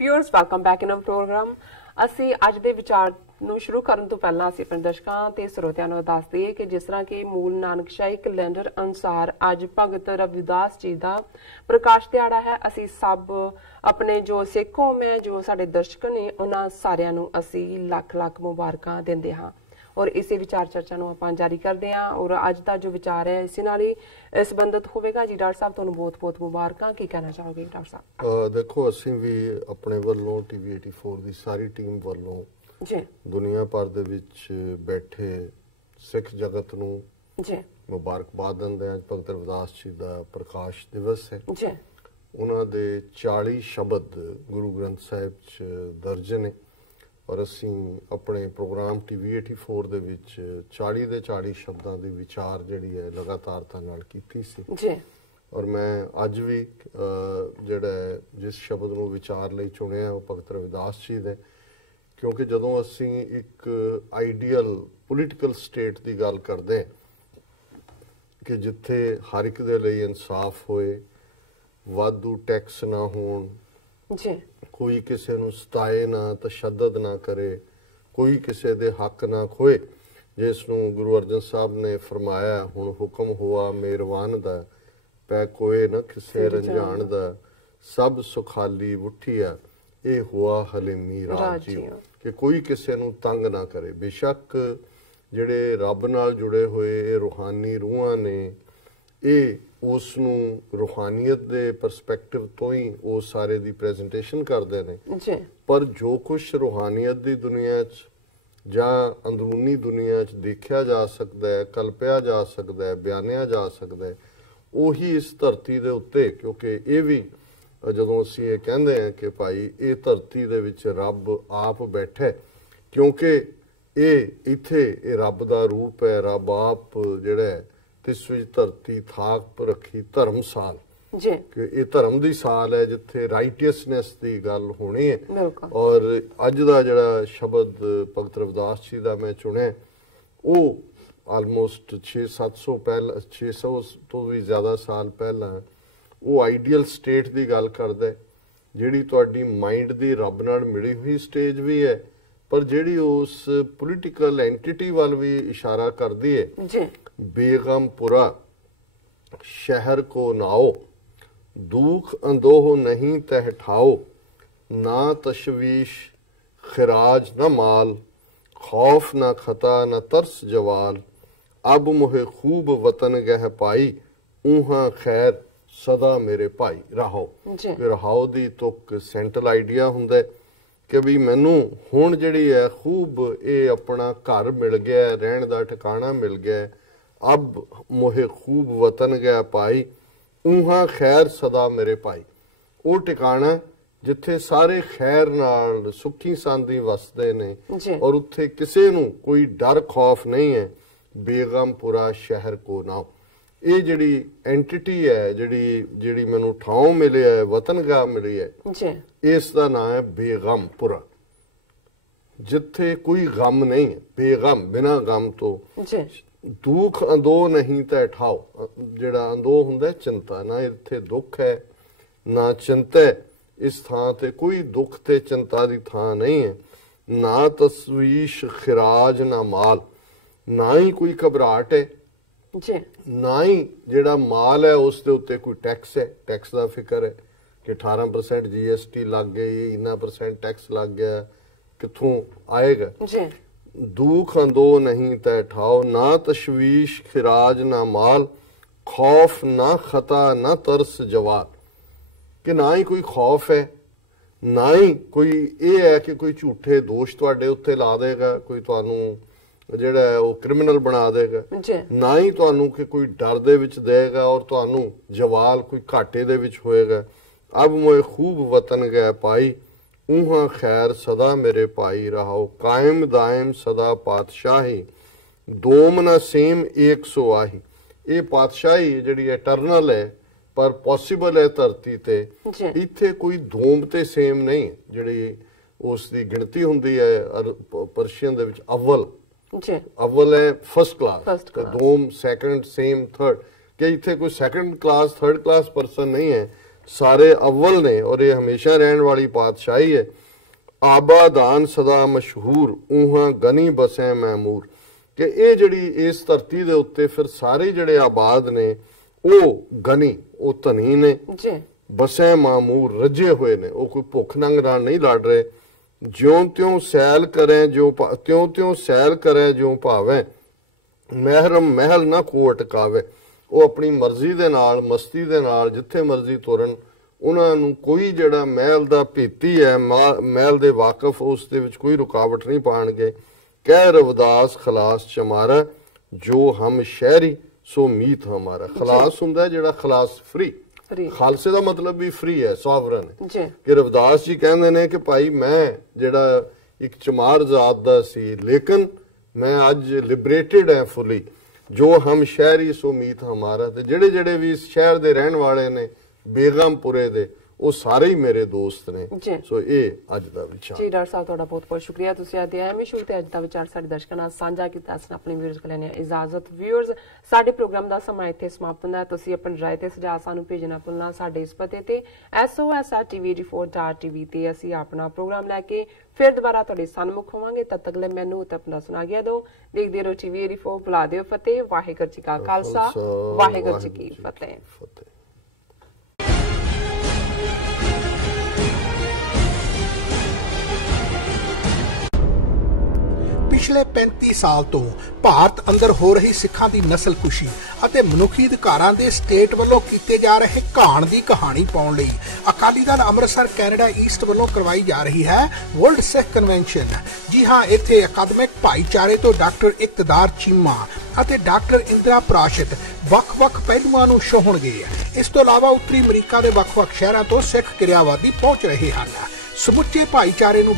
Viewers, welcome back in our program. ਅਸੀਂ ਅੱਜ ਦੇ ਵਿਚਾਰ ਨੂੰ ਸ਼ੁਰੂ ਕਰਨ ਤੋਂ ਪਹਿਲਾਂ ਅਸੀਂ ਆਪਣੇ ਦਰਸ਼ਕਾਂ ਤੇ ਸਰੋਤਿਆਂ ਨੂੰ ਦੱਸ ਦਈਏ ਕਿ ਜਿਸ ਤਰ੍ਹਾਂ ਕਿ ਮੂਲ ਨਾਨਕਸ਼ਾਹੀ ਕੈਲੰਡਰ ਅਨੁਸਾਰ ਅੱਜ ਭਗਤ ਰਵਿਦਾਸ ਜੀ ਦਾ ਪ੍ਰਕਾਸ਼ ਦਿਹਾੜਾ ਹੈ। ਅਸੀਂ ਸਭ ਆਪਣੇ ਜੋ ਸਿੱਖ ਕੌਮ ਹੈ, ਜੋ ਸਾਡੇ ਦਰਸ਼ਕ ਨੇ, ਉਹਨਾਂ ਸਾਰਿਆਂ ਨੂੰ ਅਸੀਂ ਲੱਖ ਲੱਖ ਮੁਬਾਰਕਾਂ ਦਿੰਦੇ ਹਾਂ और इसे विचार चर्चा ਨੂੰ ਆਪਾਂ ਜਾਰੀ ਕਰਦੇ ਹਾਂ। और ਅੱਜ ਦਾ जो विचार है इसी ਨਾਲ ही ਸੰਬੰਧਿਤ ਹੋਵੇਗਾ। जी डॉक्टर साहब ਤੁਹਾਨੂੰ बहुत बहुत मुबारਕਾਂ। ਕੀ ਕਹਿਣਾ ਚਾਹੋਗੇ डॉक्टर साहब? देखो ਅਸੀਂ ਵੀ ਆਪਣੇ ਵੱਲੋਂ TV 84 ਦੀ ਸਾਰੀ ਟੀਮ ਵੱਲੋਂ ਜੀ ਦੁਨੀਆ ਭਰ ਦੇ ਵਿੱਚ ਬੈਠੇ ਸਿੱਖ ਜਗਤ ਨੂੰ ਜੀ ਮੁਬਾਰਕਬਾਦ ਦਿੰਦੇ ਹਾਂ। ਭਗਤ ਰਵਿਦਾਸ ਜੀ ਦਾ ਪ੍ਰਕਾਸ਼ ਦਿਵਸ ਹੈ ਜੀ। ਉਹਨਾਂ ਦੇ 40 ਸ਼ਬਦ ਗੁਰੂ ਗ੍ਰੰਥ ਸਾਹਿਬ 'ਚ ਦਰਜ ਨੇ और ਅਸੀਂ ਆਪਣੇ ਪ੍ਰੋਗਰਾਮ TV 84 ਦੇ ਵਿੱਚ 40 ਦੇ 40 ਸ਼ਬਦਾਂ ਦੀ ਵਿਚਾਰ ਜਿਹੜੀ ਹੈ ਲਗਾਤਾਰਤਾ ਨਾਲ ਕੀਤੀ ਸੀ ਜੀ। ਔਰ ਮੈਂ ਅੱਜ ਵੀ ਜਿਹੜਾ ਜਿਸ ਸ਼ਬਦ ਨੂੰ ਵਿਚਾਰ ਲਈ ਚੁਣਿਆ ਉਹ ਭਗਤ ਰਵਿਦਾਸ ਜੀ ਦੇ, ਕਿਉਂਕਿ ਜਦੋਂ ਅਸੀਂ ਇੱਕ ਆਈਡੀਅਲ ਪੋਲੀਟੀਕਲ ਸਟੇਟ ਦੀ ਗੱਲ ਕਰਦੇ ਕਿ ਜਿੱਥੇ ਹਰ ਇੱਕ ਦੇ ਲਈ ਇਨਸਾਫ ਹੋਏ, ਵਾਧੂ ਟੈਕਸ ਨਾ ਹੋਣ ਜੀ, कोई किसी नूं सताए ना, तशद्दद ना करे, कोई किसी दे हक ना खोए, जिस नूं गुरु अर्जन साहब ने फरमाया हुण हुक्म हुआ मेहरबान दा, पै कोए न किसे रंजान दा, सब सुखाली उठिया ये हुआ हलीमी राजियो, कि कोई किसी नूं तंग ना करे। बेशक जिहड़े रब नाल जुड़े होए रूहानी रूहां ने ये उस नूं रूहानीयत दे परसपैक्टिव तो ही वो सारे दी प्रेजेंटेशन करते हैं, पर जो कुछ रूहानीयत दी दुनिया च जां अंदरूनी दुनिया च देखा जा सकता है, कल्पिया जा सकता है, बयानिया जा सकता है, उही इस धरती दे उत्ते, क्योंकि ये भी जदों असीं ये कहंदे हैं कि भाई ये धरती दे विच रब आप बैठे, क्योंकि ये इत्थे ये रब दा रूप है। रब आप जिहड़ा है तिस विच धरती थाक रखी धर्मसाल जी, कि ये धर्म दी साल है जिथे राइटियसनैस दी गल होनी है। और अज दा जिहड़ा शब्द भगत रविदास जी दा मैं चुनिया वो आलमोस्ट 600-700 पहला 600 तो भी ज़्यादा साल पहला वो आइडियल स्टेट दी गल करदा है जिहड़ी तुहाडी माइंड दी रब नाल मिली हुई स्टेज भी है, पर जिहड़ी उस पोलीटिकल एंटिटी वाल भी इशारा करदी है जी। बेगमपुरा शहर को नाओ, दुख अंदोह नहीं तहठाओ, ना तशवीश खिराज न माल, खौफ न खता न तरस जवाल, अब मुहे खूब वतन गह पाई, ऊहा खैर सदा मेरे भाई। रहाओ रहाओ दी तुक सेंट्रल आइडिया हुंदा कि भी मैनू हुण जिहड़ी है खूब ये अपना घर मिल गया, रहण दा ठिकाना मिल गया, अब मोहे खूब वतन गया पाई, ऊहा खैर सदा मेरे भाई। वो ठिकाना जिथे सारे खैर नाल सुखी सांदी वसदे ने और उत्थे किसे नू कोई डर खौफ नहीं है। बेगमपुरा शहर को नाओ, ये जिहड़ी एंटिटी है, जिहड़ी मैनू ठाव मिले है, वतन गाह मिली है, इसका नाम है बेगमपुरा, जिथे कोई गम नहीं है, बेगम बिना गम तो। दुख अंदो नहीं तै ठाओ, जिहड़ा अंदो हुंदा चिंता, ना इत्थे दुख है ना चिंता है, इस थां ते कोई दुख ते चिंता दी थां नहीं है, ना तसवीश खिराज ना माल, ना ही कोई घबराहट है, ना ही जिहड़ा माल है उस दे उत्ते कोई टैक्स है, टैक्स दा फिक्र है कि 18% GST लग गई, इन्ना % टैक्स लग गया, कित्थों आएगा। दुख अंदो नहीं तय ठाओ, ना तशवीश खिराज ना माल, खौफ ना खता ना तरस जवाल, कि ना ही कोई खौफ है, ना ही कोई ये है कि कोई झूठे दोष तुहाडे उत्ते ला देगा, कोई तुहानू जिहड़ा है वो क्रिमिनल बना देगा, ना ही तुहानू कि कोई डर दे विच देगा और तुहानू जवाल कोई घाटे दे विच होएगा। अब मोए खूब वतन गए पाई, ऊहा खैर सदा मेरे भाई। रहाओ कायम दायम सदा पातशाही, दोम न सेम एक सो आही। ये पातशाही जिहड़ी एटर्नल है पर पॉसिबल है धरती ते, इत्थे कोई दोम ते सेम नहीं है, जिहड़ी उस दी गिणती हुंदी है पर्शियन दे विच अव्वल अव्वल है फर्स्ट क्लास, दोम सैकंड सेम थर्ड, कि इत्थे कोई second class third class person नहीं है, ਸਾਰੇ ਅਵਲ ਨੇ ਔਰ ਇਹ ਹਮੇਸ਼ਾ ਰਹਿਣ ਵਾਲੀ ਪਾਤਸ਼ਾਹੀ ਹੈ। ਆਬਾਦਾਨ ਸਦਾ ਮਸ਼ਹੂਰ ਊਹਾਂ ਗਨੀ ਬਸੈ ਮੈਮੂਰ, ਕਿ ਇਹ ਜਿਹੜੀ ਇਸ ਧਰਤੀ ਦੇ ਉੱਤੇ ਫਿਰ ਸਾਰੇ ਜਿਹੜੇ ਆਬਾਦ ਨੇ ਉਹ ਗਨੀ, ਉਹ ਧਨੀ ਨੇ ਜੀ, ਬਸੈ ਮਾਮੂਰ, ਰੱਜੇ ਹੋਏ ਨੇ, ਉਹ ਕੋਈ ਭੁੱਖ ਨੰਗ ਨਾਲ ਨਹੀਂ ਲੜ ਰਹੇ। ਜਿਉਂ ਤਿਉਂ ਸੈਲ ਕਰੇ ਤਿਉਂ ਤਿਉਂ ਸੈਲ ਕਰੇ ਜਿਉਂ ਭਾਵੇਂ, ਮਹਿਰਮ ਮਹਿਲ ਨਾ ਕੋ ਅਟਕਾਵੇ। ਉਹ ਆਪਣੀ ਮਰਜ਼ੀ ਦੇ ਨਾਲ, ਮਸਤੀ ਦੇ ਨਾਲ ਜਿੱਥੇ ਮਰਜ਼ੀ ਤੁਰਨ, ਉਹਨਾਂ ਨੂੰ ਕੋਈ ਜਿਹੜਾ ਮਹਿਲ ਦਾ ਭੇਤੀ ਹੈ, ਮਹਿਲ ਦੇ ਵਾਕਫ, ਉਸ ਦੇ ਵਿੱਚ ਕੋਈ ਰੁਕਾਵਟ ਨਹੀਂ ਪਾਣਗੇ। ਕਹਿ ਰਵਿਦਾਸ ਖਲਾਸ ਚਮਾਰਾ, ਜੋ ਹਮ ਸ਼ਹਿਰੀ ਸੋ ਮੀਤ ਹਮਾਰਾ। ਖਲਾਸ ਹੁੰਦਾ ਜਿਹੜਾ ਖਲਾਸ ਫ੍ਰੀ, ਖਾਲਸੇ ਦਾ ਮਤਲਬ ਵੀ ਫ੍ਰੀ ਹੈ, ਸੋਵਰਨ ਹੈ। ਕਿ ਰਵਿਦਾਸ ਜੀ ਕਹਿੰਦੇ ਨੇ ਕਿ ਭਾਈ ਮੈਂ ਜਿਹੜਾ ਇੱਕ ਚਮਾਰ ਜ਼ਾਤ ਦਾ ਸੀ, ਲੇਕਿਨ ਮੈਂ ਅੱਜ ਲਿਬਰੇਟਿਡ ਹੈ ਫੁੱਲੀ। ਜੋ ਹਮ ਸ਼ਹਿਰੀ ਸੋ ਮੀਤ ਹਮਾਰਾ, ਤੇ ਜਿਹੜੇ ਜਿਹੜੇ ਵੀ ਇਸ ਸ਼ਹਿਰ ਦੇ ਰਹਿਣ ਵਾਲੇ ਨੇ ਬੇਗਮਪੁਰੇ ਦੇ, ਉਹ ਸਾਰੇ ਹੀ ਮੇਰੇ ਦੋਸਤ ਨੇ। ਸੋ ਇਹ ਅੱਜ ਦਾ ਵਿਚਾਰ ਜੀ। ਡਾਕਟਰ ਸਾਹਿਬ ਤੁਹਾਡਾ ਬਹੁਤ ਬਹੁਤ ਸ਼ੁਕਰੀਆ, ਤੁਸੀਂ ਅੱਜ ਐਵੇਂ ਸ਼ੁਰੂ ਤੇ ਅੱਜ ਦਾ ਵਿਚਾਰ ਸਾਡੇ ਦਰਸ਼ਕਾਂ ਨਾਲ ਸਾਂਝਾ ਕੀਤਾ। ਅਸੀਂ ਆਪਣੇ ਵਿਊਅਰਸ ਕੋਲ ਲੈਣੇ ਇਜਾਜ਼ਤ। ਵਿਊਅਰਸ, ਸਾਡੇ ਪ੍ਰੋਗਰਾਮ ਦਾ ਸਮਾਂ ਇੱਥੇ ਸਮਾਪਤ ਹੁੰਦਾ ਹੈ। ਤੁਸੀਂ ਆਪਣੀ ਰਾਏ ਤੇ ਸੁਝਾਅ ਸਾਨੂੰ ਭੇਜਣਾ ਭੁੱਲਣਾ ਸਾਡੇ ਇਸ ਪਤੇ ਤੇ sos@tv84.tv ਤੇ ਅਸੀਂ ਆਪਣਾ ਪ੍ਰੋਗਰਾਮ ਲੈ ਕੇ ਫਿਰ ਦੁਬਾਰਾ ਤੁਹਾਡੇ ਸਨਮੁਖ ਹੋਵਾਂਗੇ। ਤਦ ਤੱਕ ਲਈ ਮੈਨੂੰ ਤੇ ਆਪਣਾ ਸੁਣਾ ਗਿਆ ਦਿਓ। ਦੇਖਦੇ ਰਹੋ TV84। ਬੁਲਾ ਦਿਓ ਫਤਿਹ। ਵਾਹਿਗੁਰੂ ਜੀ ਕਾ ਖਾਲਸਾ, ਵਾਹਿਗੁਰੂ ਜੀ ਕੀ ਫਤਿਹ। ਪਿਛਲੇ 35 ਸਾਲ ਤੋਂ ਭਾਰਤ ਅੰਦਰ ਹੋ ਰਹੀ ਸਿੱਖਾਂ ਦੀ ਨਸਲਕੁਸ਼ੀ ਅਤੇ ਮਨੁੱਖੀ ਅਧਿਕਾਰਾਂ ਦੇ ਸਟੇਟ ਵੱਲੋਂ ਕੀਤੇ ਜਾ ਰਹੇ ਘਾਣ ਦੀ ਕਹਾਣੀ ਪਾਉਣ ਲਈ ਅਕਾਲੀ ਦਲ ਅੰਮ੍ਰਿਤਸਰ ਕੈਨੇਡਾ ਈਸਟ ਵੱਲੋਂ ਕਰਵਾਈ ਜਾ ਰਹੀ ਹੈ ਵਰਲਡ ਸਿੱਖ ਕਨਵੈਨਸ਼ਨ। ਜੀ ਹਾਂ, ਇੱਥੇ ਅਕਾਦਮਿਕ ਭਾਈਚਾਰੇ ਤੋਂ ਡਾਕਟਰ ਇਕਤਦਾਰ ਚੀਮਾ ਅਤੇ ਡਾਕਟਰ ਇੰਦਰਾ ਪ੍ਰਾਸ਼ਤ ਵੱਖ-ਵੱਖ ਪਹਿਲੂਆਂ ਨੂੰ ਛੋਹਣਗੇ। ਇਸ ਤੋਂ ਇਲਾਵਾ ਉੱਤਰੀ ਅਮਰੀਕਾ ਦੇ ਵੱਖ-ਵੱਖ ਸ਼ਹਿਰਾਂ ਤੋਂ ਸਿੱਖ ਕਿਰਿਆਵਾਦੀ ਪਹੁੰਚ ਰਹੇ ਹਨ। ਸਮੁੱਚੇ ਭਾਈਚਾਰੇ ਨੂੰ